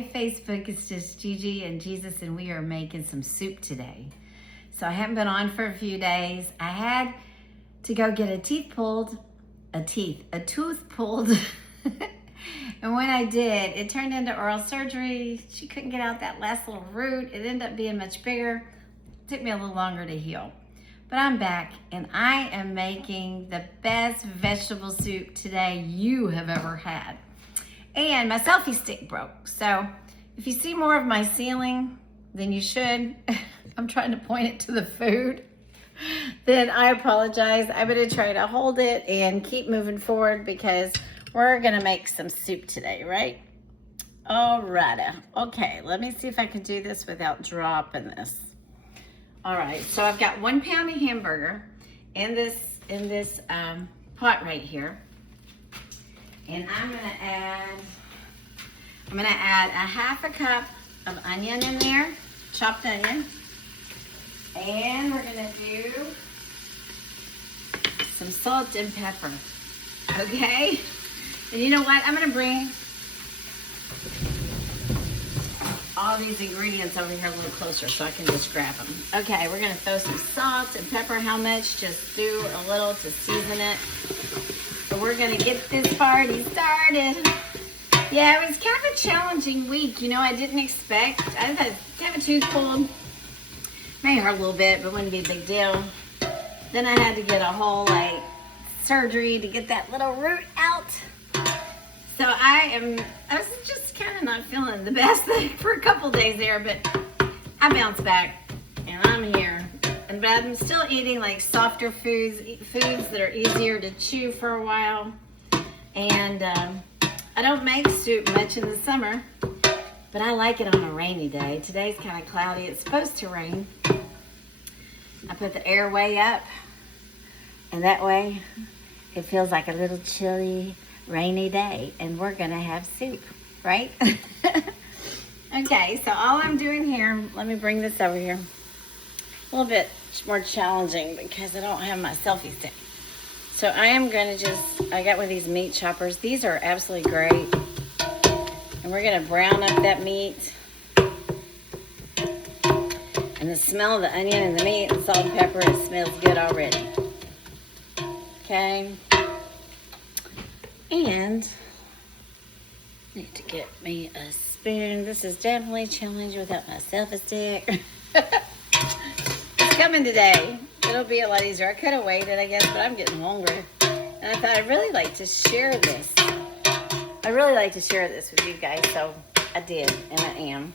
Hey Facebook, it's just Gigi and Jesus, and we are making some soup today. So I haven't been on for a few days. I had to go get a tooth pulled. And when I did, it turned into oral surgery. She couldn't get out that last little root. It ended up being much bigger. It took me a little longer to heal. But I'm back, and I am making the best vegetable soup today you have ever had. And my selfie stick broke. So if you see more of my ceiling than you should, I'm trying to point it to the food, then I apologize. I'm gonna try to hold it and keep moving forward because we're gonna make some soup today, right? Alrighty. Okay, let me see if I can do this without dropping this. All right, so I've got 1 pound of hamburger in this pot right here. And I'm gonna add a 1/2 cup of onion in there, chopped onion. And we're gonna do some salt and pepper, okay? And you know what? I'm gonna bring all these ingredients over here a little closer so I can just grab them. Okay, we're gonna throw some salt and pepper. How much? Just do a little to season it. So we're gonna get this party started. Yeah, it was kind of a challenging week. You know, I didn't expect. I had to have a tooth pulled. May hurt a little bit, but wouldn't be a big deal. Then I had to get a whole surgery to get that little root out. So I was just kind of not feeling the best for a couple days there, but I bounced back and I'm here. But I'm still eating softer foods that are easier to chew for a while. And I don't make soup much in the summer, but I like it on a rainy day. Today's kind of cloudy. It's supposed to rain. I put the air way up, and that way it feels like a little chilly, rainy day, and we're gonna have soup, right? Okay, so all I'm doing here, let me bring this over here. A little bit more challenging because I don't have my selfie stick. So I am gonna I got one of these meat choppers. These are absolutely great. And we're gonna brown up that meat. And the smell of the onion and the meat and salt and pepper, it smells good already. Okay. And I need to get me a spoon. This is definitely a challenge without my selfie stick. It's coming today. It'll be a lot easier. I could have waited, I guess, but I'm getting hungry. And I thought I'd really like to share this. I really like to share this with you guys, so I did, and I am.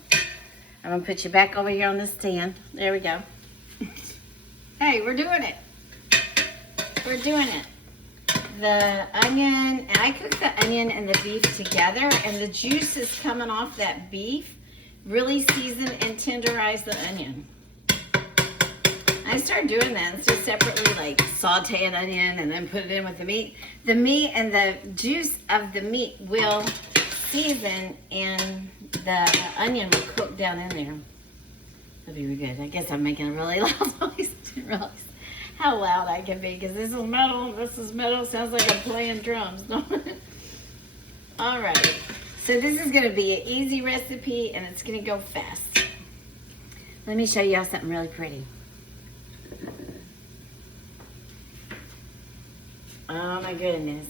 I'm gonna put you back over here on the stand. There we go. Hey, we're doing it. We're doing it. The onion, and I cook the onion and the beef together, and the juice is coming off that beef. Really season and tenderize the onion. I started doing that instead of separately saute an onion and then put it in with the meat. The meat and the juice of the meat will season and the onion will cook down in there. That'll be really good. I guess I'm making a really loud noise. I didn't realize how loud I can be because this is metal, this is metal. Sounds like I'm playing drums, don't it? All right. So this is gonna be an easy recipe and it's gonna go fast. Let me show you all something really pretty. Oh my goodness.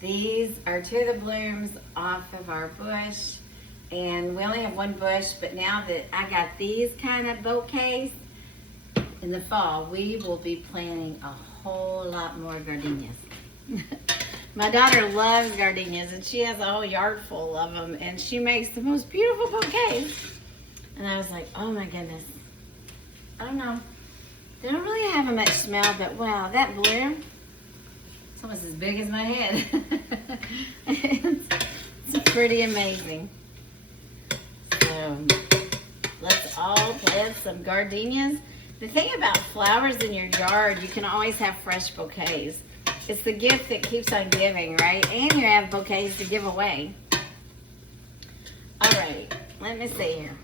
These are 2 of the blooms off of our bush. And we only have 1 bush, but now that I got these kind of bouquets, in the fall, we will be planting a whole lot more gardenias. My daughter loves gardenias, and she has a whole yard full of them, and she makes the most beautiful bouquets. And I was like, oh my goodness. I don't know. They don't really have much smell, but wow, that bloom, it's almost as big as my head. It's pretty amazing. So let's all plant some gardenias. The thing about flowers in your yard, you can always have fresh bouquets. It's the gift that keeps on giving, right? And you have bouquets to give away. All right, let me see here.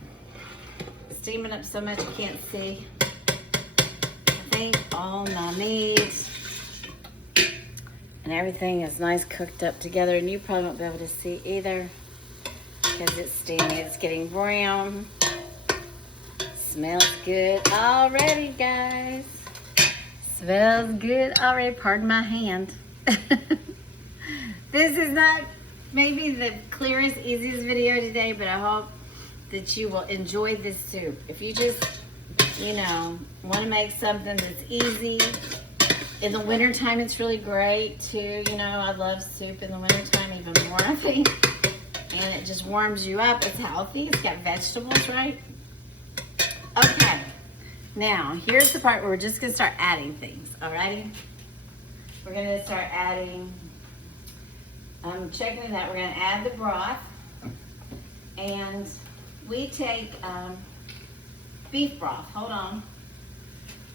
Steaming up so much I can't see. I think all my meat and everything is nice cooked up together, and you probably won't be able to see either. because it's steamy. It's getting brown. Smells good already, guys. Smells good already. Pardon my hand. This is not maybe the clearest, easiest video today, but I hope that you will enjoy this soup. If you just, you know, want to make something that's easy. In the wintertime, it's really great too. You know, I love soup in the wintertime even more, I think. And it just warms you up. It's healthy. It's got vegetables, right? Okay. Now, here's the part where we're just going to start adding things. Alrighty? We're going to start adding, I'm checking it out. We're going to add the broth. And we take beef broth. Hold on.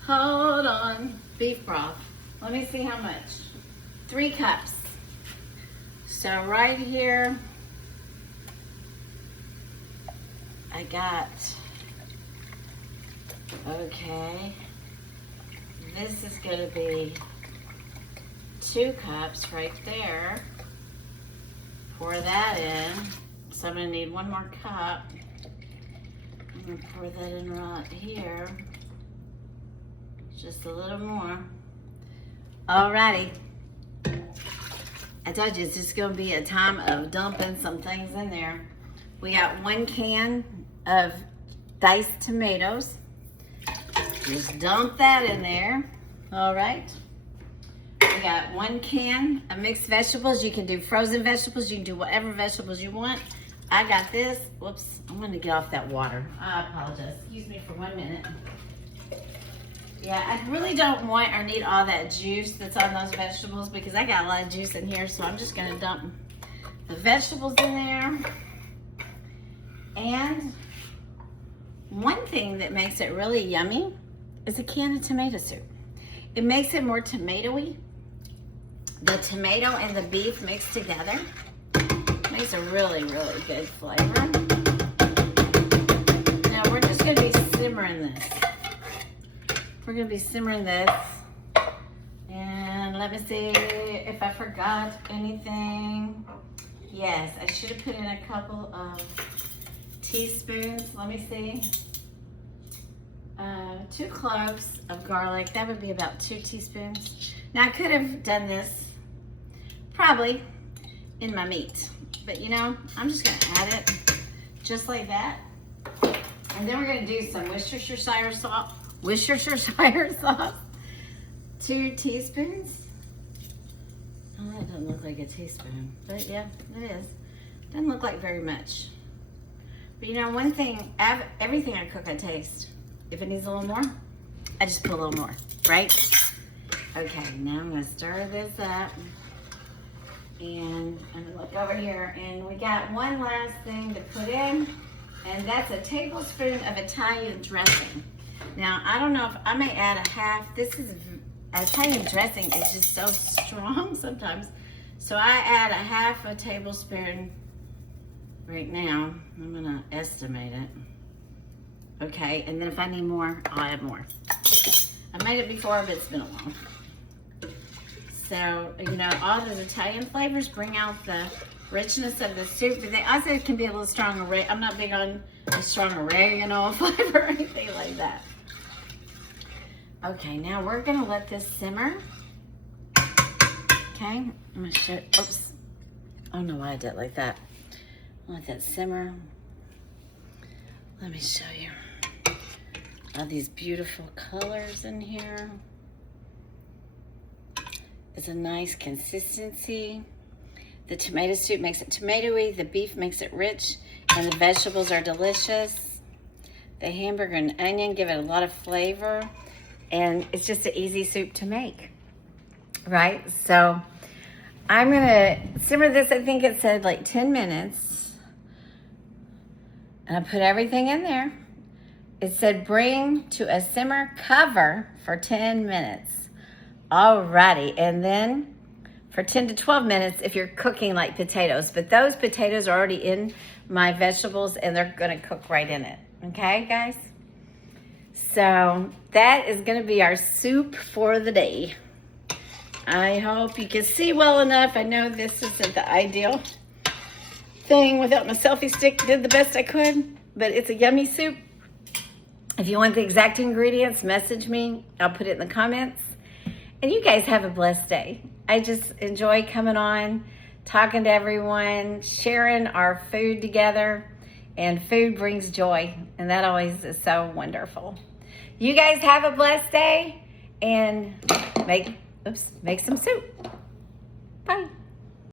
Hold on. Beef broth. Let me see how much. 3 cups. So right here, I got, okay, this is going to be 2 cups right there. Pour that in. So I'm going to need 1 more cup. I'm going to pour that in right here. Just a little more. Alrighty. I told you it's just going to be a time of dumping some things in there. We got 1 can of diced tomatoes. Just dump that in there. Alright. We got 1 can of mixed vegetables. You can do frozen vegetables. You can do whatever vegetables you want. I got this. Whoops. I'm going to get off that water. I apologize. Excuse me for 1 minute. Yeah, I really don't want or need all that juice that's on those vegetables because I got a lot of juice in here, so I'm just going to dump the vegetables in there. And one thing that makes it really yummy is a can of tomato soup. It makes it more tomatoey. The tomato and the beef mixed together makes a really, really good flavor. Now we're just going to be simmering this. We're going to be simmering this. And let me see if I forgot anything. Yes, I should have put in a couple of teaspoons. Let me see. 2 cloves of garlic. That would be about 2 teaspoons. Now I could have done this probably in my meat. But you know, I'm just going to add it just like that. And then we're going to do some Worcestershire sauce. 2 teaspoons. Oh, that doesn't look like a teaspoon, but yeah, it is. Doesn't look like very much. But you know, one thing, everything I cook, I taste. If it needs a little more, I just put a little more, right? Okay, now I'm gonna stir this up. And I'm gonna look over here, and we got one last thing to put in, and that's a tablespoon of Italian dressing. Now, I don't know if I may add a half. This is Italian dressing is just so strong sometimes. So I add a half a tablespoon right now. I'm gonna estimate it. Okay, and then if I need more, I'll add more. I made it before, but it's been a while. So, you know, all those Italian flavors bring out the richness of the soup, but they also can be a little strong. I'm not big on a strong oregano flavor or anything like that. Okay, now we're gonna let this simmer. Okay, I'm gonna show, oops. I don't know why I did it like that. Let that simmer. Let me show you. All these beautiful colors in here. It's a nice consistency. The tomato soup makes it tomatoey, the beef makes it rich, and the vegetables are delicious. The hamburger and onion give it a lot of flavor, and it's just an easy soup to make, right? So I'm gonna simmer this, I think it said like 10 minutes. And I put everything in there. It said bring to a simmer, cover for 10 minutes. Alrighty, and then for 10 to 12 minutes if you're cooking like potatoes. But those potatoes are already in my vegetables and they're gonna cook right in it. Okay, guys? So that is gonna be our soup for the day. I hope you can see well enough. I know this isn't the ideal thing without my selfie stick. Did the best I could, but it's a yummy soup. If you want the exact ingredients, message me. I'll put it in the comments. And you guys have a blessed day. I just enjoy coming on, talking to everyone, sharing our food together. And food brings joy. And that always is so wonderful. You guys have a blessed day. And make some soup. Bye.